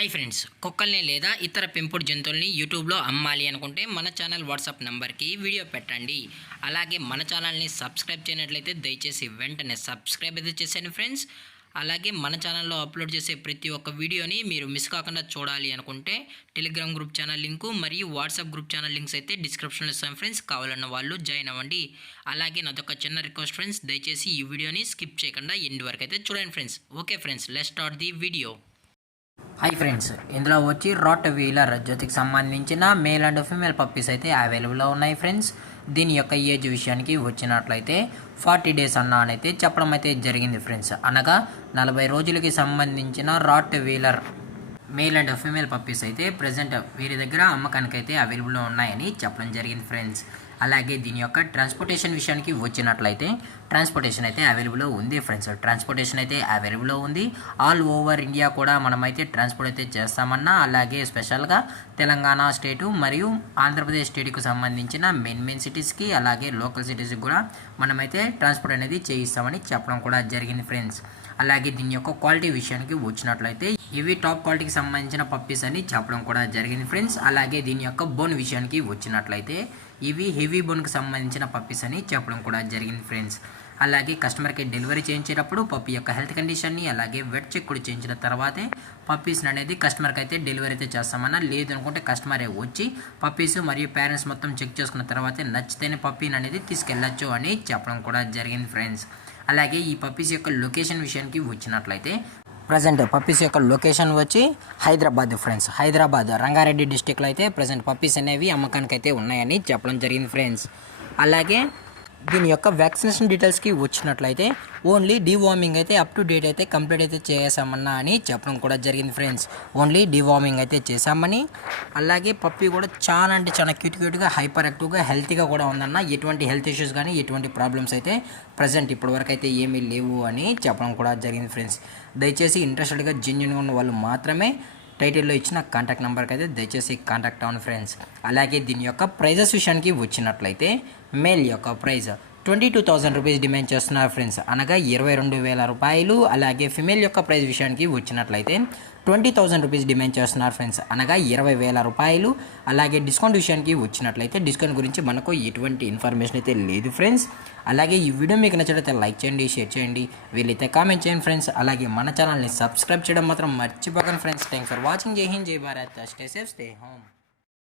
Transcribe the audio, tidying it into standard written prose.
Hi friends, కుక్కల్ని లేదా ఇతర పెంపుడు జంతువుల్ని యూట్యూబ్లో అమ్మాలి అనుకుంటే మన ఛానల్ వాట్సాప్ నెంబర్కి వీడియో పెట్టండి. అలాగే మన ఛానల్ని సబ్స్క్రైబ్ చేయనట్లయితే దయచేసి వెంటనే సబ్స్క్రైబ్ అయితే చేసేయండి ఫ్రెండ్స్. అలాగే మన ఛానల్లో అప్లోడ్ చేసే ప్రతి ఒక్క వీడియోని మీరు మిస్ కాకుండా చూడాలి అనుకుంటే టెలిగ్రామ్ గ్రూప్ ఛానల్ లింకు మరియు వాట్సాప్ గ్రూప్ ఛానల్ లింక్స్ అయితే డిస్క్రిప్షన్లో ఇస్తాం ఫ్రెండ్స్. కావాలన్న వాళ్ళు జాయిన్ అవ్వండి. అలాగే నాదొక చిన్న రిక్వెస్ట్ ఫ్రెండ్స్, దయచేసి ఈ వీడియోని స్కిప్ చేయకుండా ఎండ్ వరకు అయితే చూడండి friends. Okay friends, let's start the video. Hi friends, ఇందులో వచ్చి రాట్ వీలర్ జతికి సంబంధించిన మేల్ అండ్ ఫీమేల్ పప్పీస్ అయితే అవైలబుల్లో ఉన్నాయి ఫ్రెండ్స్. దీని యొక్క ఏజ్ విషయానికి వచ్చినట్లయితే 40 డేస్ అయితే చెప్పడం అయితే జరిగింది ఫ్రెండ్స్. అనగా 40 రోజులకి సంబంధించిన rottweiler male and female puppies అయితే ప్రజెంట్ వీరి దగ్గర అమ్మకానికి అయితే అవైలబుల్లో ఉన్నాయని చెప్పడం జరిగింది ఫ్రెండ్స్. అలాగే దీని యొక్క ట్రాన్స్పోర్టేషన్ విషయానికి వచ్చినట్లయితే ట్రాన్స్పోర్టేషన్ అయితే అవైలబుల్లో ఉంది ఫ్రెండ్స్. ట్రాన్స్పోర్టేషన్ అయితే అవైలబుల్లో ఉంది. ఆల్ ఓవర్ ఇండియా కూడా మనమైతే ట్రాన్స్పోర్ట్ అయితే చేస్తామన్నా, అలాగే స్పెషల్గా తెలంగాణ స్టేటు మరియు ఆంధ్రప్రదేశ్ స్టేట్కి సంబంధించిన మెయిన్ సిటీస్కి అలాగే లోకల్ సిటీస్కి కూడా మనమైతే ట్రాన్స్పోర్ట్ అనేది చేయిస్తామని చెప్పడం కూడా జరిగింది ఫ్రెండ్స్. అలాగే దీని యొక్క క్వాలిటీ విషయానికి వచ్చినట్లయితే ఇవి టాప్ క్వాలిటీకి సంబంధించిన పప్పీస్ అని చెప్పడం కూడా జరిగింది ఫ్రెండ్స్. అలాగే దీని యొక్క బోన్ విషయానికి వచ్చినట్లయితే ఇవి హెవీ బోన్కి సంబంధించిన పప్పీస్ అని చెప్పడం కూడా జరిగింది ఫ్రెండ్స్. అలాగే కస్టమర్కి డెలివరీ చేయించేటప్పుడు పప్పీ యొక్క హెల్త్ కండిషన్ని అలాగే వెట్ చెక్ కూడా చేయించిన తర్వాతే పప్పీస్ అనేది కస్టమర్కి అయితే డెలివరీ అయితే చేస్తామన్నా. లేదు అనుకుంటే కస్టమరే వచ్చి పప్పీస్ మరియు పేరెంట్స్ మొత్తం చెక్ చేసుకున్న తర్వాతే నచ్చితేనే పప్పీని అనేది తీసుకెళ్ళచ్చు అని చెప్పడం కూడా జరిగింది ఫ్రెండ్స్. అలాగే ఈ పప్పీస్ యొక్క లొకేషన్ విషయానికి వచ్చినట్లయితే ప్రజెంట్ పప్పీస్ యొక్క లొకేషన్ వచ్చి హైదరాబాద్ ఫ్రెండ్స్. హైదరాబాద్ రంగారెడ్డి డిస్టిక్లో అయితే ప్రజెంట్ పప్పీస్ అనేవి అమ్మకానికి అయితే ఉన్నాయని చెప్పడం జరిగింది ఫ్రెండ్స్. అలాగే దీని యొక్క వ్యాక్సినేషన్ డీటెయిల్స్కి వచ్చినట్లయితే ఓన్లీ డీవార్మింగ్ అయితే అప్ టు డేట్ అయితే కంప్లీట్ అయితే చేసామన్నా అని చెప్పడం కూడా జరిగింది ఫ్రెండ్స్. ఓన్లీ డీవార్మింగ్ అయితే చేసామని. అలాగే పప్పీ కూడా చాలా అంటే చాలా క్యూట్గా హైపర్ యాక్టివ్గా హెల్తీగా కూడా ఉందన్న. ఎటువంటి హెల్త్ ఇష్యూస్ కానీ ఎటువంటి ప్రాబ్లమ్స్ అయితే ప్రజెంట్ ఇప్పటివరకు అయితే ఏమీ లేవు అని చెప్పడం కూడా జరిగింది ఫ్రెండ్స్. దయచేసి ఇంట్రెస్టెడ్గా జెన్యూన్గా ఉన్న వాళ్ళు మాత్రమే టైటిల్లో ఇచ్చిన కాంటాక్ట్ నెంబర్కి అయితే దయచేసి కాంటాక్ట్ అవ్వండి ఫ్రెండ్స్. అలాగే దీని యొక్క ప్రైజెస్ విషయానికి వచ్చినట్లయితే మేల్ యొక్క ప్రైజ్ 22,000 రూపీస్ డిమాండ్ చేస్తున్నారు ఫ్రెండ్స్, అనగా 22,000 రూపాయలు. అలాగే ఫిమేల్ యొక్క ప్రైస్ విషయానికి వచ్చినట్లయితే 20,000 రూపీస్ డిమాండ్ చేస్తున్నారు ఫ్రెండ్స్, అనగా 20,000 రూపాయలు. అలాగే డిస్కౌంట్ విషయానికి వచ్చినట్లయితే డిస్కౌంట్ గురించి మనకు ఎటువంటి ఇన్ఫర్మేషన్ అయితే లేదు ఫ్రెండ్స్. అలాగే ఈ వీడియో మీకు నచ్చినట్లయితే లైక్ చేయండి, షేర్ చేయండి, వీలైతే కామెంట్ చేయండి ఫ్రెండ్స్. అలాగే మన ఛానల్ని సబ్స్క్రైబ్ చేయడం మాత్రం మర్చిపోకండి ఫ్రెండ్స్. Thanks for watching. జై హింద్, జై Bharat, stay safe, stay home.